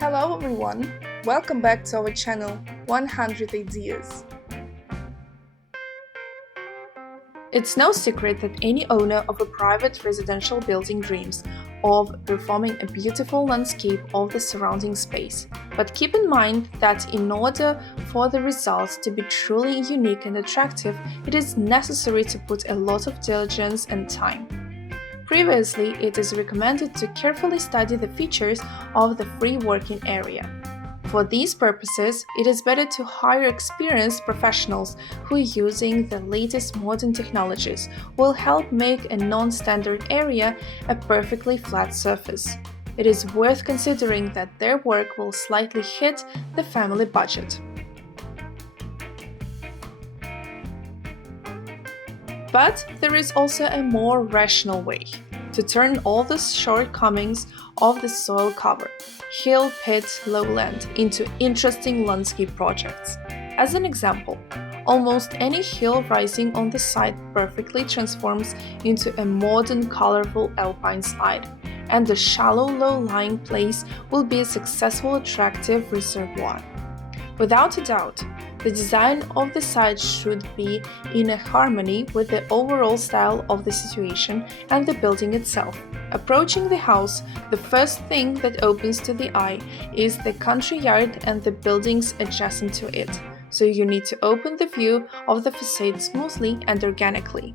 Hello everyone, welcome back to our channel 100 Ideas. It's no secret that any owner of a private residential building dreams of performing a beautiful landscape of the surrounding space. But keep in mind that in order for the results to be truly unique and attractive, it is necessary to put a lot of diligence and time. Previously, it is recommended to carefully study the features of the free working area. For these purposes, it is better to hire experienced professionals who, using the latest modern technologies, will help make a non-standard area a perfectly flat surface. It is worth considering that their work will slightly hit the family budget. But there is also a more rational way to turn all the shortcomings of the soil cover, hill, pit, lowland into interesting landscape projects. As an example, almost any hill rising on the site perfectly transforms into a modern, colorful alpine slide, and the shallow, low-lying place will be a successful, attractive reservoir. Without a doubt, the design of the site should be in harmony with the overall style of the situation and the building itself. Approaching the house, the first thing that opens to the eye is the country yard and the buildings adjacent to it, so you need to open the view of the facade smoothly and organically.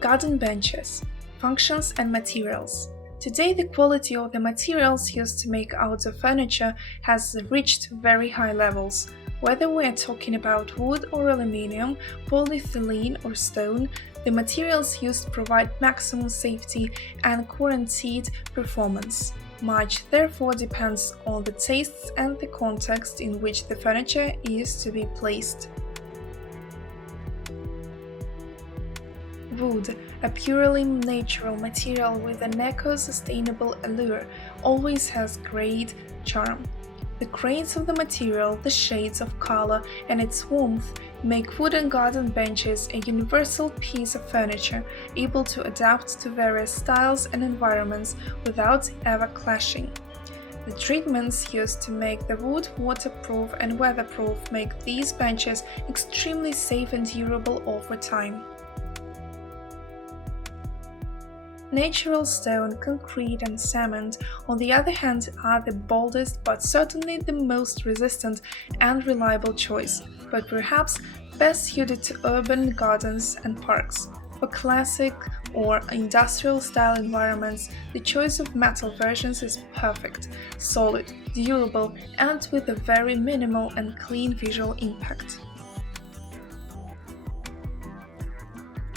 Garden benches, functions and materials. Today, the quality of the materials used to make outdoor furniture has reached very high levels. Whether we are talking about wood or aluminium, polyethylene or stone, the materials used provide maximum safety and guaranteed performance. Much therefore depends on the tastes and the context in which the furniture is to be placed. Wood, a purely natural material with an eco-sustainable allure, always has great charm. The grains of the material, the shades of color, and its warmth make wooden garden benches a universal piece of furniture, able to adapt to various styles and environments without ever clashing. The treatments used to make the wood waterproof and weatherproof make these benches extremely safe and durable over time. Natural stone, concrete and cement, on the other hand, are the boldest but certainly the most resistant and reliable choice, but perhaps best suited to urban gardens and parks. For classic or industrial-style environments, the choice of metal versions is perfect, solid, durable, and with a very minimal and clean visual impact.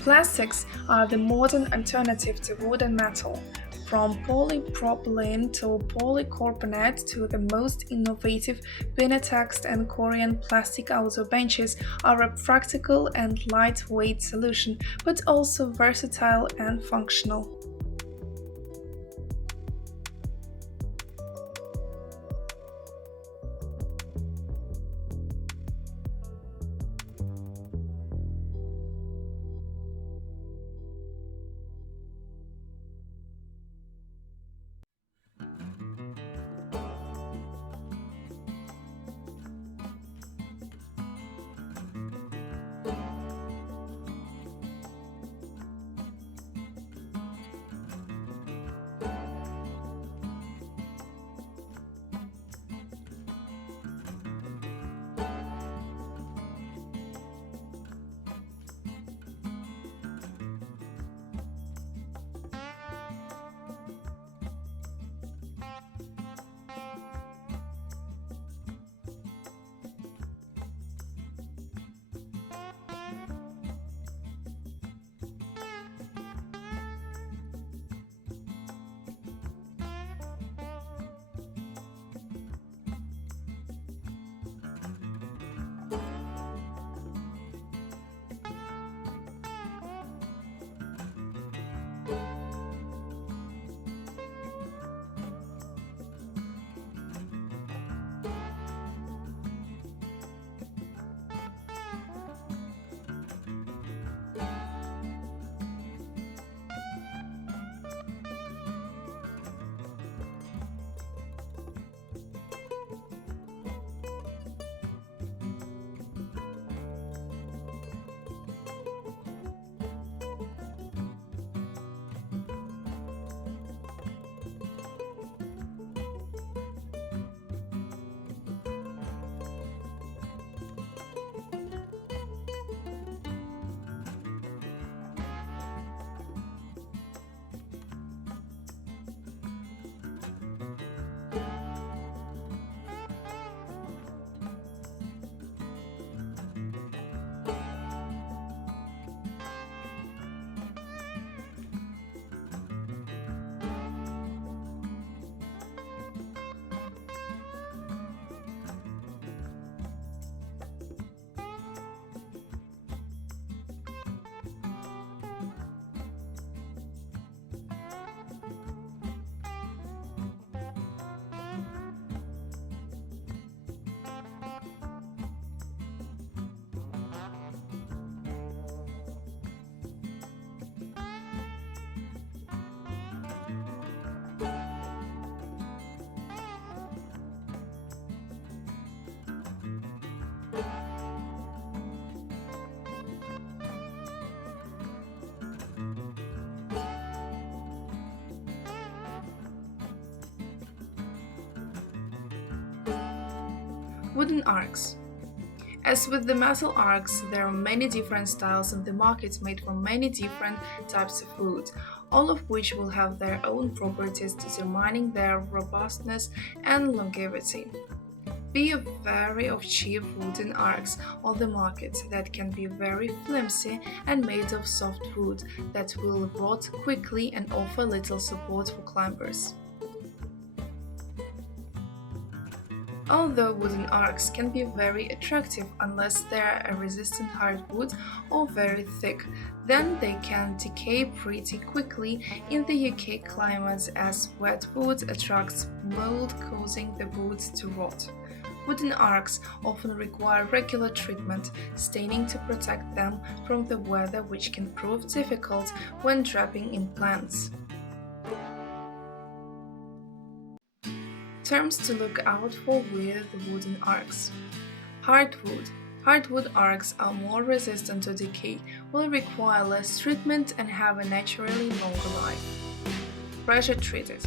Plastics are the modern alternative to wood and metal. From polypropylene to polycarbonate to the most innovative Pinatex and Korean plastic outdoor benches are a practical and lightweight solution, but also versatile and functional. Wooden arcs. As with the metal arcs, there are many different styles in the market made from many different types of wood, all of which will have their own properties determining their robustness and longevity. Be wary of cheap wooden arcs on the market that can be very flimsy and made of soft wood that will rot quickly and offer little support for climbers. Although wooden arcs can be very attractive unless they are a resistant hardwood or very thick, then they can decay pretty quickly in the UK climate as wet wood attracts mold causing the wood to rot. Wooden arcs often require regular treatment, staining to protect them from the weather, which can prove difficult when trapping in plants. Terms to look out for with wooden arcs. Hardwood. Hardwood arcs are more resistant to decay, will require less treatment and have a naturally longer life. Pressure treated.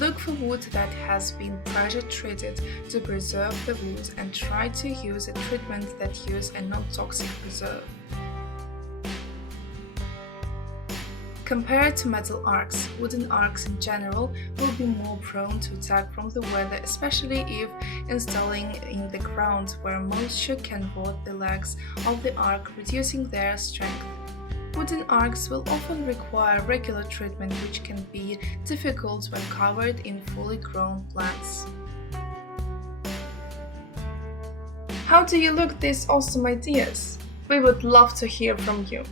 Look for wood that has been pressure treated to preserve the wood and try to use a treatment that uses a non-toxic preserve. Compared to metal arcs, wooden arcs in general will be more prone to attack from the weather, especially if installing in the ground where moisture can rot the legs of the arc, reducing their strength. Wooden arcs will often require regular treatment, which can be difficult when covered in fully grown plants. How do you look these awesome ideas? We would love to hear from you.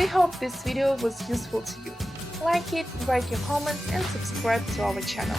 We hope this video was useful to you. Like it, write your comments and subscribe to our channel.